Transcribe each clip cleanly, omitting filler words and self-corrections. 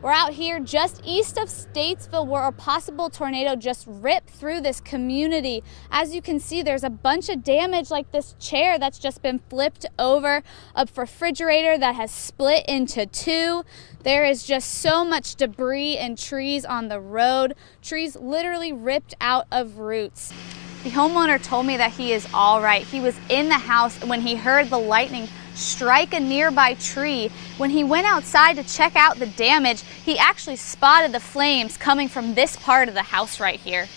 We're out here just east of Statesville where a possible tornado just ripped through this community. As you can see, there's a bunch of damage, like this chair that's just been flipped over, a refrigerator that has split into two. There is just so much debris and trees on the road. Trees literally ripped out of roots. The homeowner told me that he is all right. He was in the house when he heard the lightning strike a nearby tree. When he went outside to check out the damage, he actually spotted the flames coming from this part of the house right here.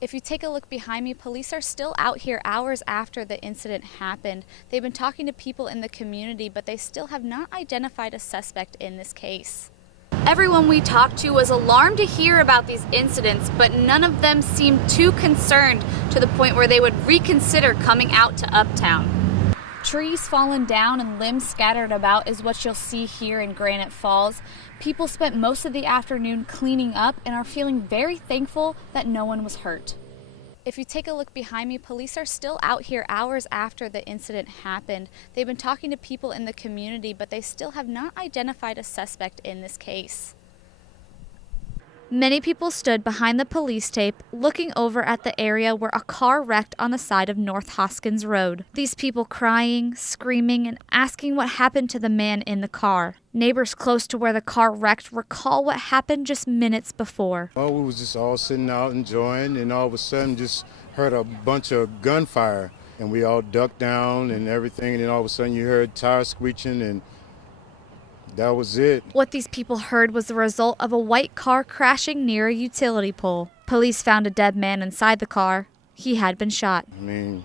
If you take a look behind me, police are still out here hours after the incident happened. They've been talking to people in the community, but they still have not identified a suspect in this case. Everyone we talked to was alarmed to hear about these incidents, but none of them seemed too concerned to the point where they would reconsider coming out to Uptown. Trees fallen down and limbs scattered about is what you'll see here in Granite Falls. People spent most of the afternoon cleaning up and are feeling very thankful that no one was hurt. If you take a look behind me, police are still out here hours after the incident happened. They've been talking to people in the community, but they still have not identified a suspect in this case. Many people stood behind the police tape looking over at the area where a car wrecked on the side of North Hoskins Road. These people crying, screaming, and asking what happened to the man in the car. Neighbors close to where the car wrecked recall what happened just minutes before. Oh, we was just all sitting out enjoying, and all of a sudden just heard a bunch of gunfire, and we all ducked down and everything, and then all of a sudden you heard tires screeching, and that was it. What these people heard was the result of a white car crashing near a utility pole. Police found a dead man inside the car. He had been shot. I mean,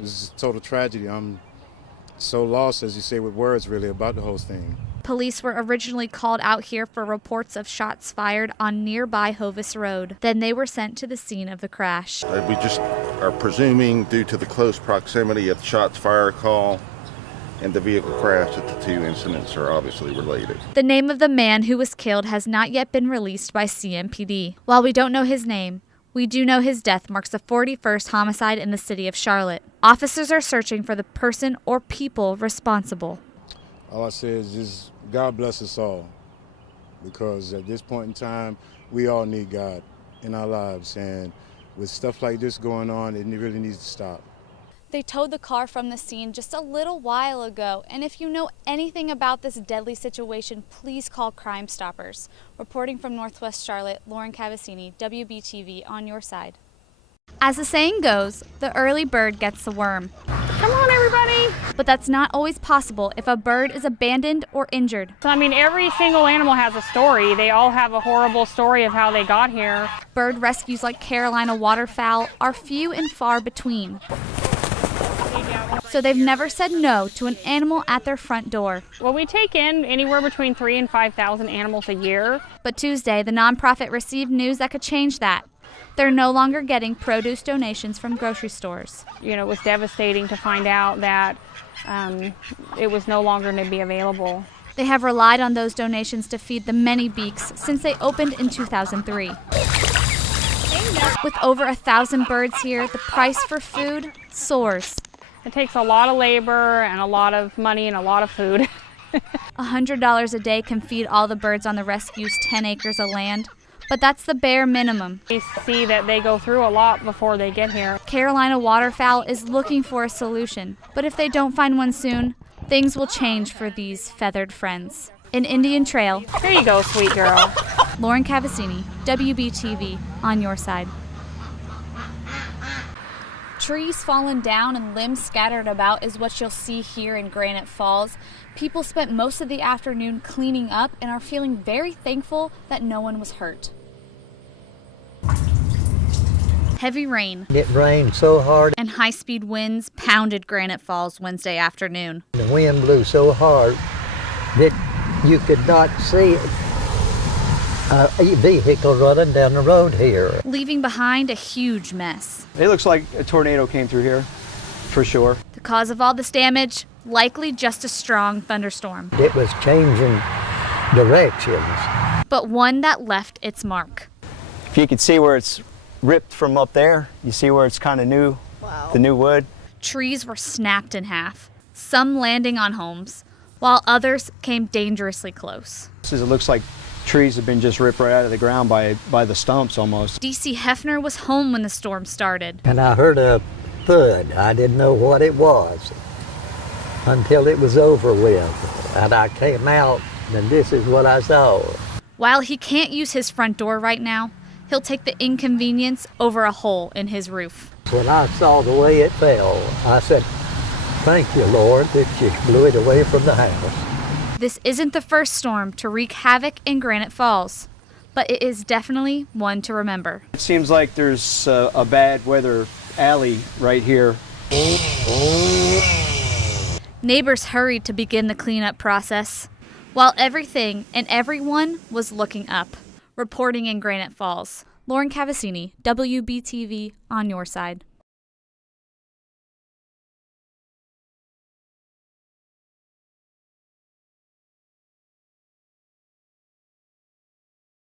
this is a total tragedy. I'm so lost, as you say, with words really about the whole thing. Police were originally called out here for reports of shots fired on nearby Hovis Road. Then they were sent to the scene of the crash. We just are presuming, due to the close proximity of the shots fired call and the vehicle crash, that the two incidents are obviously related. The name of the man who was killed has not yet been released by CMPD. While we don't know his name, we do know his death marks the 41st homicide in the city of Charlotte. Officers are searching for the person or people responsible. All I say is just God bless us all, because at this point in time, we all need God in our lives, and with stuff like this going on, it really needs to stop. They towed the car from the scene just a little while ago, and if you know anything about this deadly situation, please call Crime Stoppers. Reporting from Northwest Charlotte, Lauren Cavasinni, WBTV, on your side. As the saying goes, the early bird gets the worm. Come on, everybody! But that's not always possible if a bird is abandoned or injured. I mean, every single animal has a story. They all have a horrible story of how they got here. Bird rescues like Carolina waterfowl are few and far between. So they've never said no to an animal at their front door. Well, we take in anywhere between 3,000 and 5,000 animals a year. But Tuesday, the nonprofit received news that could change that. They're no longer getting produce donations from grocery stores. You know, it was devastating to find out that it was no longer going to be available. They have relied on those donations to feed the many beaks since they opened in 2003. With over 1,000 birds here, the price for food soars. It takes a lot of labor and a lot of money and a lot of food. $100 a day can feed all the birds on the rescue's 10 acres of land. But that's the bare minimum. We see that they go through a lot before they get here. Carolina waterfowl is looking for a solution. But if they don't find one soon, things will change for these feathered friends. In Indian Trail. Here you go, sweet girl. Lauren Cavasinni, WBTV, on your side. Trees fallen down and limbs scattered about is what you'll see here in Granite Falls. People spent most of the afternoon cleaning up and are feeling very thankful that no one was hurt. Heavy rain. It rained so hard. And high-speed winds pounded Granite Falls Wednesday afternoon. The wind blew so hard that you could not see a vehicle running down the road here. Leaving behind a huge mess. It looks like a tornado came through here, for sure. The cause of all this damage, likely just a strong thunderstorm. It was changing directions. But one that left its mark. If you could see where it's ripped from up there, you see where it's kind of new, the new wood. Trees were snapped in half, some landing on homes, while others came dangerously close. It looks like trees have been just ripped right out of the ground by the stumps almost. DC Hefner was home when the storm started. And I heard a thud. I didn't know what it was until it was over with. And I came out, and this is what I saw. While he can't use his front door right now, he'll take the inconvenience over a hole in his roof. When I saw the way it fell, I said, thank you, Lord, that you blew it away from the house. This isn't the first storm to wreak havoc in Granite Falls, but it is definitely one to remember. It seems like there's a bad weather alley right here. Neighbors hurried to begin the cleanup process, while everything and everyone was looking up. Reporting in Granite Falls, Lauren Cavasinni, WBTV on your side.